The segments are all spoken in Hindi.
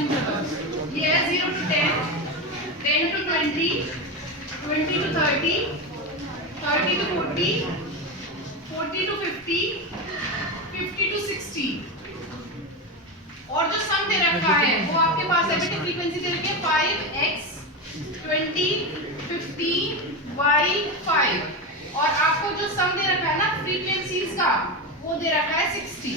इमेजिन करो, ये है 0 to 10, 10 to 20, 20 to 30, 30 to 40, 40 to 50, 50 to 60। और जो सम दे रखा है वो आपके पास है बेटे, फ्रीक्वेंसी दे रखी है 5x 20 50 y 5, और आपको जो सम दे रखा है ना फ्रीक्वेंसीज का वो दे रखा है 60।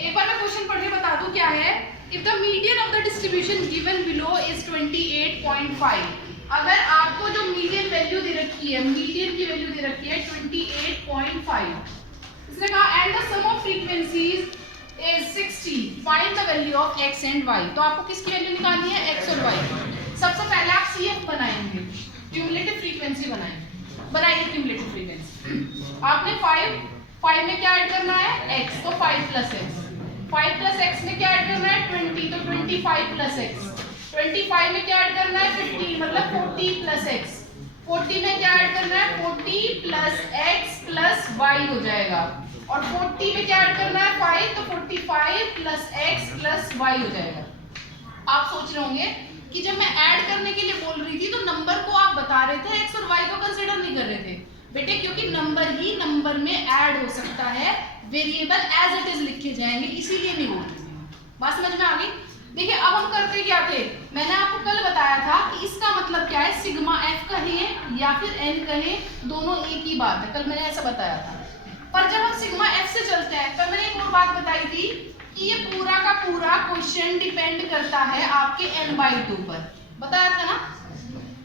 एक बार मैं क्वेश्चन पढ़ के बता दूं क्या है। If the median of the distribution given below is 28.5, अगर आपको जो मीडियन वैल्यू दे रखी है, मीडियन की वैल्यू दे रखी है 28.5, इसने कहा and the sum of frequencies is 60, find the value of x and y। तो आपको किसकी वैल्यू निकालनी है, x और y। सबसे पहले आप CF बनाएंगे, क्यूमुलेटिव फ्रीक्वेंसी बनाइए क्यूमुलेटिव फ्रीक्वेंसी। आपने 5 में क्या ऐड करना है, x, तो 5 plus x, 5 plus x में क्या ऐड करना है 20, तो 25 plus x, 25 में क्या ऐड करना है 50, मतलब 40 plus x, 40 में क्या ऐड करना है 40 plus x plus y हो जाएगा, और 40 में क्या ऐड करना है 5, तो 45 plus x plus y हो जाएगा। आप सोच रहे होंगे कि जब मैं ऐड करने के लिए बोल रही थी तो नंबर को आप बता रहे थे, x और y को कंसीडर नहीं कर रहे थे बेटे, क्योंकि नंबर ही नंबर में ऐड हो सकता है, वेरिएबल एज इट इज लिखे जाएंगे, इसीलिए नहीं बोल रही थी। बात समझ में आ गई? देखिए अब हम करते क्या थे, मैंने आपको कल बताया था कि इसका मतलब क्या है, सिग्मा f कहें या फिर n कहें, दोनों एक ही बात है, कल मैंने ऐसा बताया था। पर जब हम सिग्मा f से चलते हैं, तो मैंने एक और बात बताई थी कि ये पूरा का पूरा क्वेश्चन डिपेंड करता है आपके n/2 पर, बताया था ना।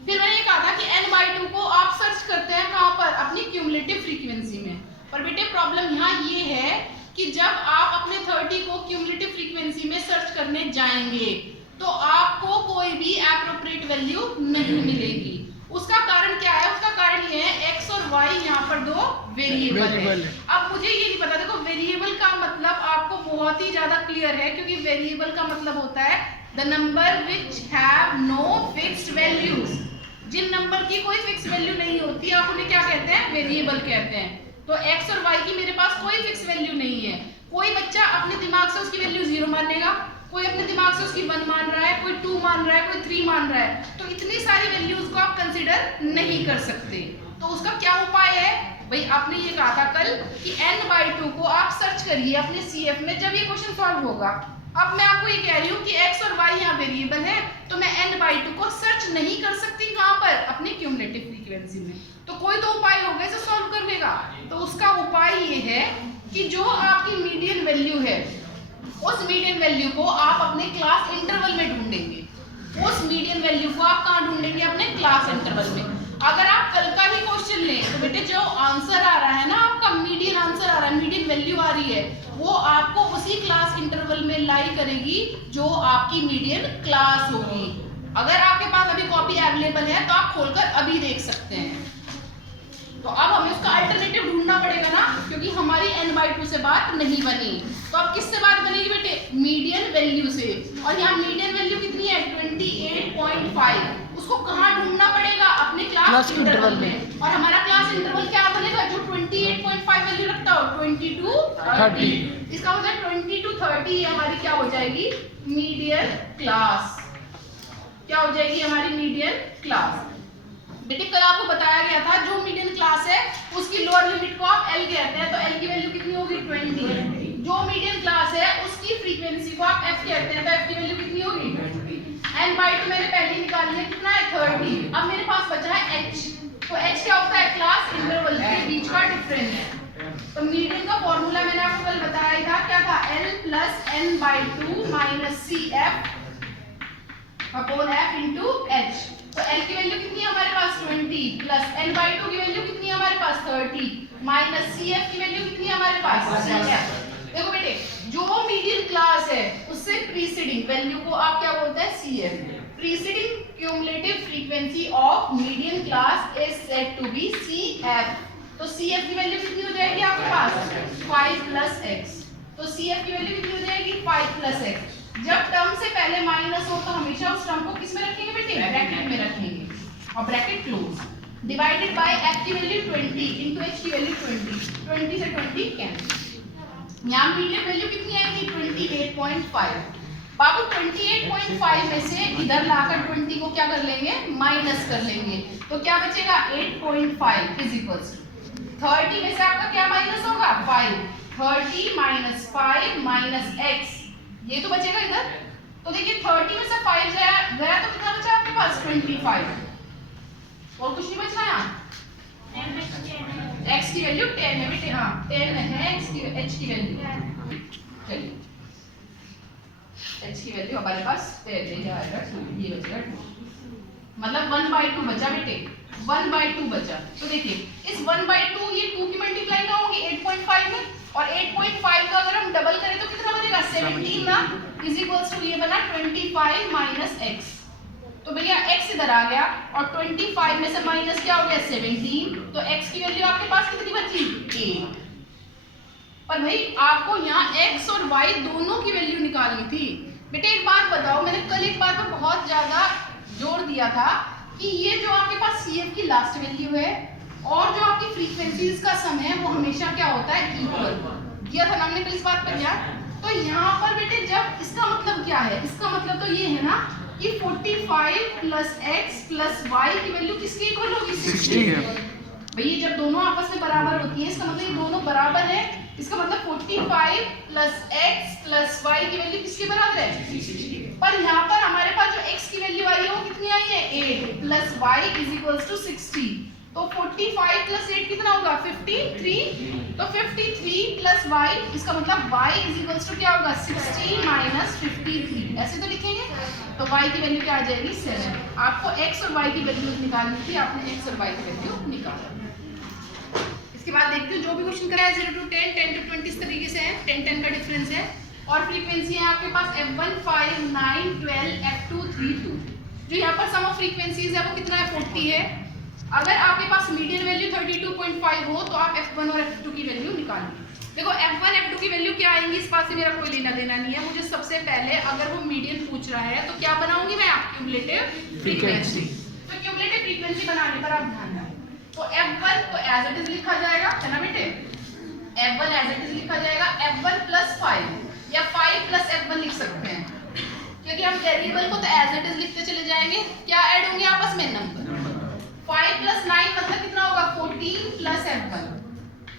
फिर मैंने ये कहा था कि n/2 को आप सर्च करते हैं कहाँ पर, अपनी क्यूमुलेटिव फ्रीक्वेंसी में। पर बेटे प्रॉब्लम यहाँ ये है कि जब आप अपने 30 को क्यूमुलेटिव फ्रीक्वेंसी में सर्च करने जाएंगे तो आपको कोई भी एप्रोप्रिएट वैल्यू नहीं मिलेगी। उसका कारण क्या है, उसका कारण ये है x और y यहाँ पर दो वेरिएबल है। अब मुझे ये नहीं पता, देखो वेरिएबल का मतलब आपको बहुत ही ज्यादा क्लियर है, क्योंकि वेरिएबल का मतलब होता है the number which have no fixed values. जिन नंबर की कोई फिक्स वैल्यू नहीं होती आप उन्हें क्या कहते हैं, वेरिएबल कहते हैं। तो x और y की मेरे पास कोई फिक्स वैल्यू नहीं है। कोई बच्चा अपने दिमाग से उसकी वैल्यू 0 मानेगा, कोई अपने दिमाग से उसकी 1 मान रहा है, कोई 2 मान रहा है, कोई 3 मान रहा है, तो इतनी सारी वैल्यूज को आप कंसीडर नहीं कर सकते। तो उसका क्या उपाय है भाई, आपने ये कहा था कल कि n/2 को आप सर्च करिए अपने CF में जब ये क्वेश्चन सॉल्व होगा। अब मैं आपको ये कह रही हूँ कि x और y यहाँ वेरिएबल है, तो मैं n/2 को सर्च नहीं कर सकती कहाँ पर, अपनी क्यूमुलेटिव फ्रीक्वेंसी में। तो कोई तो उपाय होगा इसे सॉल्व करने का। तो उसका उपाय ये है कि जो आपकी मीडियन वैल्यू है, उस मीडियन वैल्यू को आप अपने क्लास इंटरवल में ढूंढेंगे। उस मीडियन वैल्यू को आप कहाँ ढूंढेंगे, अपने क्लास इंटरवल में। अगर आप कल का ही क्वेश्चन लें तो बेटे जो आंसर आ रहा है ना, आपका मीडियन आंसर आ रहा है, मीडियन वैल्यू आ रही है, वो आपको उसी क्लास इंटरवल में लाई करेगी जो आपकी मीडियन क्लास होगी। अगर आपके पास अभी कॉपी अवेलेबल है तो आप खोलकर अभी देख सकते हैं। तो अब हमें उसका अल्टरनेटिव ढूंढना पड़ेगा ना, क्योंकि हमारी n/2 से बात नहीं बनी। तो अब किससे बात बनेगी बेटे, मीडियन वैल्यू से। और यहाँ मीडियन वैल्यू कितनी है 28.5, उसको कहाँ ढूंढना पड़ेगा, अपने क्लास इंटरवल में। और हमारा क्लास इंटरवल क्या बनेगा, जो 28.5 वैल्यू रखता हो 20 to 30, इसका मतलब 20 to 30 हमारी क्या हो जाएगी, मीडियन क्लास। क्या हो जाएगी हमारी मीडियन क्लास। बेटे कल आपको बताया गया था जो मीडियन क्लास है उसकी लोअर लिमिट को आप L कहते हैं, तो L की वैल्यू कितनी होगी 20। जो मीडियन क्लास है उसकी फ्रीक्वेंसी को आप F कहते हैं, तो F की वैल्यू कितनी होगी 20। n/2 मैंने पहले ही निकाल लिया, कितना है 30। अब मेरे पास बचा है H, तो H क्या होता है, क्लास इंटरवल के बीच का डिफरेंस। तो मीडियन का फॉर्मूला मैंने आपको कल बताया था, क्या था, L plus n/2 minus CF upon F into H। तो L की वैल्यू कितनी है हमारे पास 20, प्लस n/2 की वैल्यू कितनी है हमारे पास 30, माइनस CF की वैल्यू कितनी है हमारे पास CF। देखो बेटे जो मीडियन क्लास है उससे प्रीसीडिंग वैल्यू को आप क्या बोलते हैं, CF। Preceding cumulative frequency of median class is said to be CF। तो CF की वैल्यू कितनी हो जाएगी आपके पास 5 plus x। तो CF की वैल्यू कितनी हो जाएगी 5 plus x। जब टर्म से पहले माइनस हो तो हमेशा उस टर्म को किस में रखेंगे बेटे, ब्रैकेट में रखेंगे, और bracket close, divided by f की वैल्यू 20 इनटू h की वैल्यू 20 से 20 कैंसिल। यहाँ मीडियन वैल्यू कितनी आएगी 28.5। बाबू 28.5 में से इधर लाकर 20 को क्या कर लेंगे, माइनस कर लेंगे, तो क्या बचेगा 8.5 इज इक्वल्स 30 में से आपका क्या माइनस होगा 5, 30 माइनस 5 माइनस x, ये तो बचेगा इधर। तो देखिए 30 में से 5 गया तो कितना बचा आपके पास 25, और कुछ नहीं बच रहा यहाँ। x की वैल्यू 10 है बेटे, हाँ 10 है h की वैल्यू, चलिए h की वैल्यू हमारे पास 10 ले जाएगा, ये बचेगा 2, मतलब 1/2 बचा बेटे, 1/2 बचा। तो देखिए इस 1/2 ये 2 की मल्टीप्लाई ना होगी 8.5 में, और 8.5 का अगर हम डबल करें तो कितना बनेगा 17 ना, इज इक्वल्स टू ये बना 25 माइनस x। तो भैया x इधर आ गया और 25 में से माइनस क्या हो गया 17, तो x की वैल्यू आपके पास कितनी बची 8। पर भाई आपको यहाँ x और y दोनों की वैल्यू निकालनी थी। बेटे एक बात बताओ, मैंने कल एक बात पर बहुत ज्यादा जोर दिया था कि ये जो आपके पास CF की लास्ट वैल्यू है और जो आपकी फ्रीक्वेंसीज का सम है वो हमेशा क्या होता है इक्वल, दिया था हमने कल इस बात पर ध्यान। तो यहाँ पर बेटे जब इसका मतलब क्या है, इसका मतलब तो ये है ना कि 45 प्लस x प्लस y की वैल्यू किसके इक्वल होगी 60 है। भैया जब दोनों आपस में बराबर होती है इसका मतलब ये दोनों बराबर है, इसका मतलब 45 प्लस x प्लस y की वैल्यू किसके बराबर है 60। पर यहाँ पर हमारे पास जो x की वैल्यू आई है वो कितनी आई है 8 plus y is equals to 60। तो 45 प्लस 8 कितना होगा 53, तो 53 प्लस y, इसका मतलब y इज इक्वल्स टू क्या होगा 60 माइनस 53, ऐसे तो लिखेंगे। तो y की वैल्यू क्या आ जाएगी 7। आपको x और y की वैल्यू निकालनी थी, आपने x और y की वैल्यू निकाला। इसके बाद देखते हैं जो भी क्वेश्चन कराया 0 to 10, 10 to 20 इस तरीके से है, 10 का डिफरेंस है। और फ्रीक्वेंसी है आपके पास f1 5 9 12 f2 3 2। जो यहाँ पर सम ऑफ फ्रीक्वेंसीज है वो कितना है 40 है। अगर आपके पास मीडियन वैल्यू 32.5 हो तो आप f1 और f2 की वैल्यू निकालिए। देखो f1 f2 की वैल्यू क्या आएंगी इस बात से मेरा कोई लेना देना नहीं है, मुझे सबसे पहले अगर वो मीडियन पूछ रहा है तो क्या बनाऊंगी मैं आप क्यूमुलेटिव फ्रीक्वेंसी। तो क्यूमुलेटिव फ्रीक्वेंसी बनाने पर आप ध्यान दें, तो f1 तो एज इट इज लिखा जाएगा है ना बेटे, f1 एज इट इज लिखा जाएगा, f1 प्लस 5 या 5 प्लस f1 लिख सकते हैं, क्योंकि हम वेरिएबल को तो एज इट इज लिखते चले जाएंगे। क्या ऐड होंगे आपस में नंबर, 5 प्लस 9 मतलब कितना होगा 14 प्लस f1,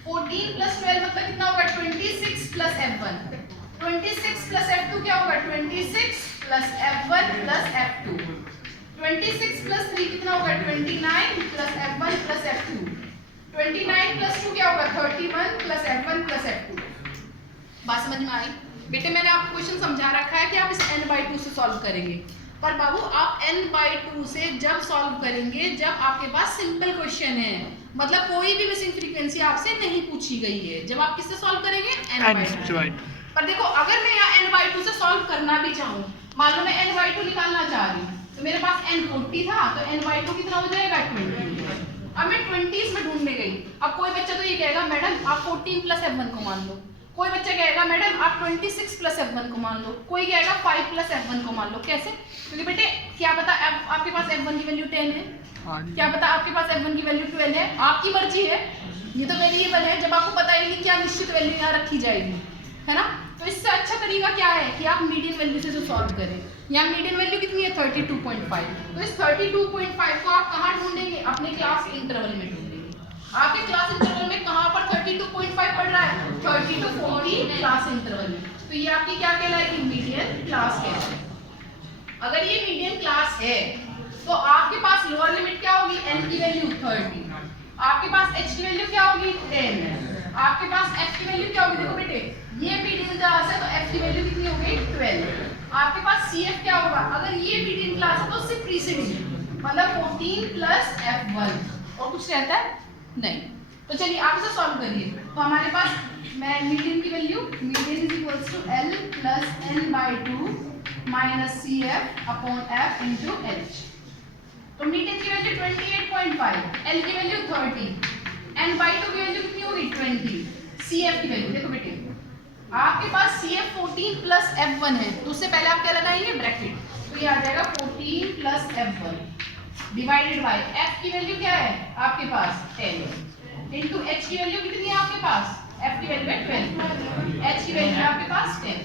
14 प्लस 12 मतलब कितना होगा 26 प्लस f1, 26 प्लस f2 क्या होगा 26 plus f1 plus f2, 26 plus 3 कितना होगा 29 plus f1 plus f2, 29 plus 2 क्या होगा 31 प्लस f1 प्लस f2। बात समझ में आई बेटे? मैंने आपको क्वेश्चन समझा रखा है कि आप इसे n/2 से सॉल्व करेंगे, पर बाबू आप n/2 से जब सॉल्व करेंगे जब आपके पास सिंपल क्वेश्चन है, मतलब कोई भी मिसिंग फ्रीक्वेंसी आपसे नहीं पूछी गई है, जब आप किससे सॉल्व करेंगे n/2। पर देखो अगर मैं यहाँ n/2 से सॉल्व करना भी चाहूँ, मान लो मैं n/2 निकालना चाह रही हूँ, तो मेरे पास n 40 था तो n/2 कितना हो जाएगा 20। अब मैं 20 में ढूंढने गई, अब कोई बच्चा तो ये कहेगा मैडम आप 14 प्लस f1 को मान लो, कोई बच्चा कहेगा मैडम आप 26 प्लस f1 को मान लो, कोई कहेगा 5 प्लस f1 को मान लो। कैसे? क्योंकि बेटे क्या पता आपके पास f1 की वैल्यू 10 है, क्या पता आपके पास f1 की वैल्यू 12 है, आपकी मर्जी है, ये तो वेरिएबल है, जब आपको पता है कि क्या निश्चित वैल्यू यहाँ रखी जाएगी, है ना। तो इससे अच्छा तरीका क्या है कि आप मीडियन वैल्यू से जो सॉल्व करें। यहाँ मीडियन वैल्यू कितनी है 32.5, तो इस 32.5 को आप कहाँ ढूंढेंगे, अपने क्लास इंटरवल में ढूंढेंगे। आपके क्लास इंटरवल में कहाँ पर 32.5 पढ़ रहा है 30 to 40 क्लास इंटरवल में, तो ये आपकी क्या कहलाएगी मीडियन क्लास कहलाएगी। अगर ये मीडियन क्लास है तो आपके पास लोअर लिमिट क्या होगी n की वैल्यू 30, आपके पास h की वैल्यू क्या होगी 10 है, आपके पास f की वैल्यू क्या होगी, देखो बेटे ये मीडियन क्लास है तो f की वैल्यू कितनी होगी 12, आपके पास cf क्या होगा, अगर ये मीडियन क्लास है तो उससे प्रीसीडिंग मतलब 14 प्लस f1 और कुछ रहता है नहीं। तो चलिए आप इसे सॉल्व करिए। तो हमारे पास मैं मीडियन की value median is equals to l plus n/2 minus cf upon f into h। तो मीडियन की वैल्यू 28.5, l की वैल्यू 30, n/2 की वैल्यू कितनी होगी 20, cf की वैल्यू देखो बेटे आपके पास cf 14 प्लस f1 है, तो उससे पहले आप क्या लगाएंगे ब्रैकेट, तो ये आ जाएगा 14 plus f1 divided by f की वैल्यू क्या है आपके पास 10 इंटू h की वैल्यू कितनी है आपके पास, f की वैल्यू है 12, h की वैल्यू है आपके पास 10।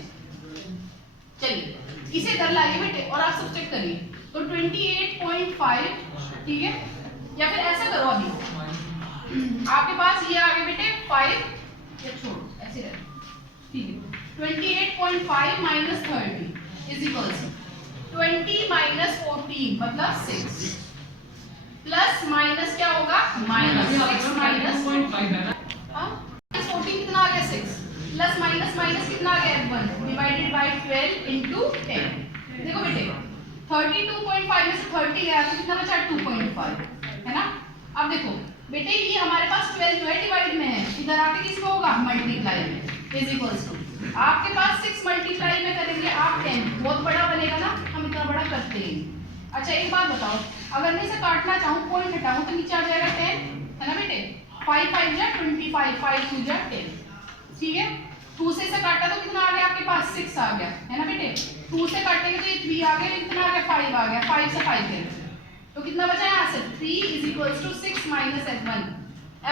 चलिए इसे इधर लाइए बेटे और आप सब्ट्रैक्ट करिए, तो 28.5, ठीक है। या फिर ऐसा करो, अभी आपके पास ये आ गया बेटे 5, या छोड़ो ऐसे रहे, ठीक है। 28.5 माइनस 30 इज इक्वल्स 20 माइनस 14 मतलब 6, प्लस माइनस क्या होगा, माइनस 6 माइनस 14 कितना आ गया 6, प्लस माइनस माइनस कितना आ गया 1 डिवाइडेड बाय 12 इनटू 10। देखो बेटे 32.5 में से 30 गया तो कितना बचा 2.5, है ना। अब देखो बेटे ये हमारे पास 12 जो है डिवाइड में है, इधर आके किसमें होगा, मल्टीप्लाई में, इज इक्वल्स टू आपके पास 6 मल्टीप्लाई में करेंगे आप 10, बहुत बड़ा बनेगा ना, हम इतना बड़ा करते हैं। अच्छा एक बात बताओ, अगर मैं इसे काटना चाहूँ, पॉइंट हटाऊँ तो नीचे आ जाएगा 10, है ना बेटे। 5 5 जा 25, 5 2 जा 10, ठीक है। 2 से इसे काटा तो कितना आ गया आपके पास 6 आ गया, है ना बेटे। 2 से काटेंगे तो ये 3 आ गया, कितना आ गया 5 आ गया, 5 से 5 गए तो कितना बचा यहाँ से 3 is equals to 6 minus f1।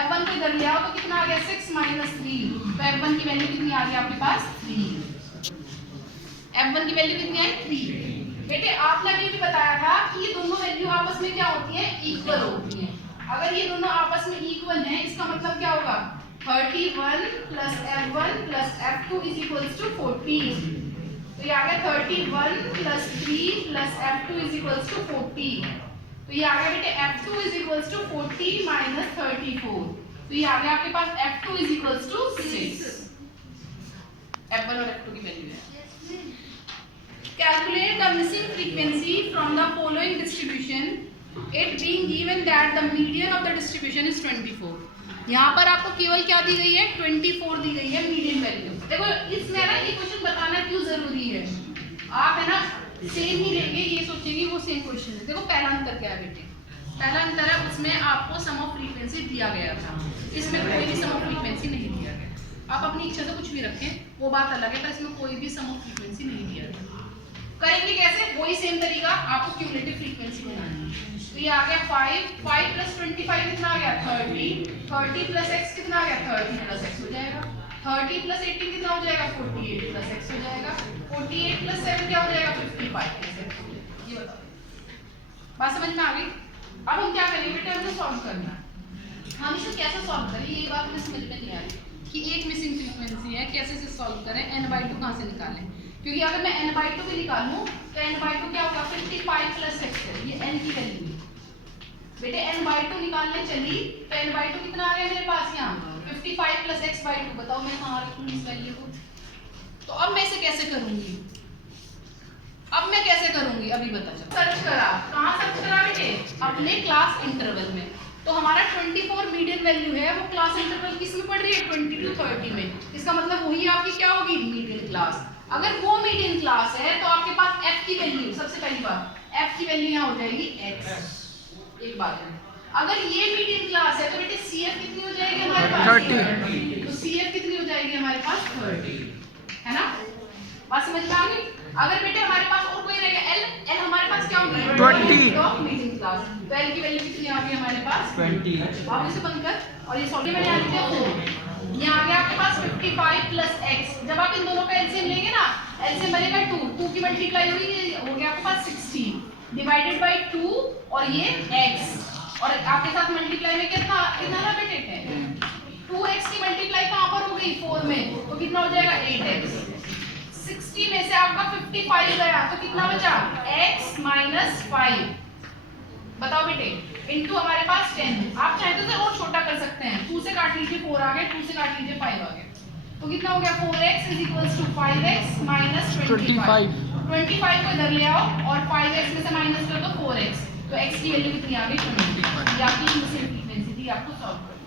f1 को इधर ले आओ तो कितना आ गया 6 माइनस 3, तो f1 की वैल्यू कितनी आ गई आपके पास 3। f1 की वैल्यू कितनी आई 3। बेटे आपने अभी भी बताया था कि ये दोनों वैल्यू आपस में क्या होती है, इक्वल होती है। अगर ये दोनों आपस में इक्वल हैं, इसका मतलब क्या होगा 31 plus f1 plus f2 is equals to 14। तो ये आ गया 31 plus 3 plus f2 is equals to 14। तो ये आ गया बेटे f2 is equals to 40 minus 34। तो ये आ गया आपके पास f2 is equals to 6। f1 और f2 की वैल्यू है। Calculate the missing frequency from the following distribution, it being given that the median of the distribution is 24। यहाँ पर आपको केवल क्या दी गई है 24 दी गई है मीडियन वैल्यू। देखो इसमें ना ये क्वेश्चन बताना क्यों जरूरी है, आप है ना सेम ही लेंगे, ये सोचेंगे वो सेम क्वेश्चन है। देखो पहला अंतर क्या है बेटे, पहला अंतर है उसमें आपको सम ऑफ फ्रीक्वेंसी दिया गया था, इसमें कोई भी सम ऑफ फ्रीक्वेंसी नहीं दिया गया। आप अपनी इच्छा से कुछ भी रखें वो बात अलग है, पर इसमें कोई भी सम ऑफ फ्रीक्वेंसी नहीं दिया गया। करेंगे कैसे, वही सेम तरीका, आपको क्यूमुलेटिव फ्रीक्वेंसी बनानी है। तो ये आ गया 5 प्लस 25 कितना आ गया 30 प्लस x कितना आ गया 30 प्लस x हो जाएगा, 30 प्लस 18 कितना हो जाएगा 48 प्लस x हो जाएगा, 48 प्लस 7 क्या हो जाएगा 55 प्लस x हो जाएगा। ये बताओ बात समझ में आ गई। अब हम क्या करेंगे बेटा, हमें सॉल्व करना है। हम इसे कैसे सॉल्व करें ये बात हमें समझ में नहीं आ रही कि एक मिसिंग फ्रीक्वेंसी है, कैसे इसे सॉल्व करें, n/2 कहाँ से निकालें। क्योंकि अगर मैं n/2 भी निकालूं तो n/2 क्या होगा 55 प्लस x है, ये n की वैल्यू है बेटे। n/2 निकालने चली तो n/2 कितना आ गया मेरे पास यहाँ 55 प्लस x/2। बताओ मैं कहाँ रखूंगी इस वैल्यू को। तो अब मैं इसे कैसे करूंगी, अभी बता चलो। सर्च करा, कहाँ सर्च करा बेटे, अपने क्लास इंटरवल में। तो हमारा 24 मीडियन वैल्यू है, वो क्लास इंटरवल किस में पड़ रही है 20 to 30 में। इसका मतलब वही आपकी क्या होगी मीडियन क्लास। अगर वो मीडियन क्लास है तो आपके पास f की वैल्यू, सबसे पहली बात f की वैल्यू यहाँ हो जाएगी x। एक बात है, अगर ये मीडियन क्लास है तो बेटे cf कितनी हो जाएगी हमारे पास 30। तो cf कितनी हो जाएगी हमारे पास 30, है ना। बात समझ में आ गई। अगर बेटे हमारे पास और कोई रहेगा l हमारे पास क्या होगी 20 ऑफ मीडियन क्लास। तो l की वैल्यू कितनी आ गई हमारे पास 20। अब इसे बंद कर और ये सॉल्व में आ गया 4। ये आ गया आपके पास 55 प्लस x। जब आप इन दोनों का एलसीएम लेंगे ना, एलसीएम बनेगा 2 की मल्टीप्लाई होगी, हो गया आपके पास 16 डिवाइडेड बाय 2 और ये x, और आपके साथ मल्टीप्लाई में कितना ना बेटे 2x की मल्टीप्लाई कहां पर हो गई 4 में, तो कितना हो जाएगा 8x। 60 में से आपका 55 गया तो कितना बचा x माइनस 5। बताओ बेटे इनटू हमारे पास 10। आप चाहे तो और छोटा कर सकते हैं, 2 से काट लीजिए 4 आ गया, 2 से काट लीजिए 5 आ गया, तो कितना हो गया 4x is equals to 5x minus 25 को इधर ले आओ और 5x में से माइनस कर दो 4x, तो x की वैल्यू कितनी आ गई 20। ये आपकी फ्रीक्वेंसी थी, आपको सॉल्व करना है।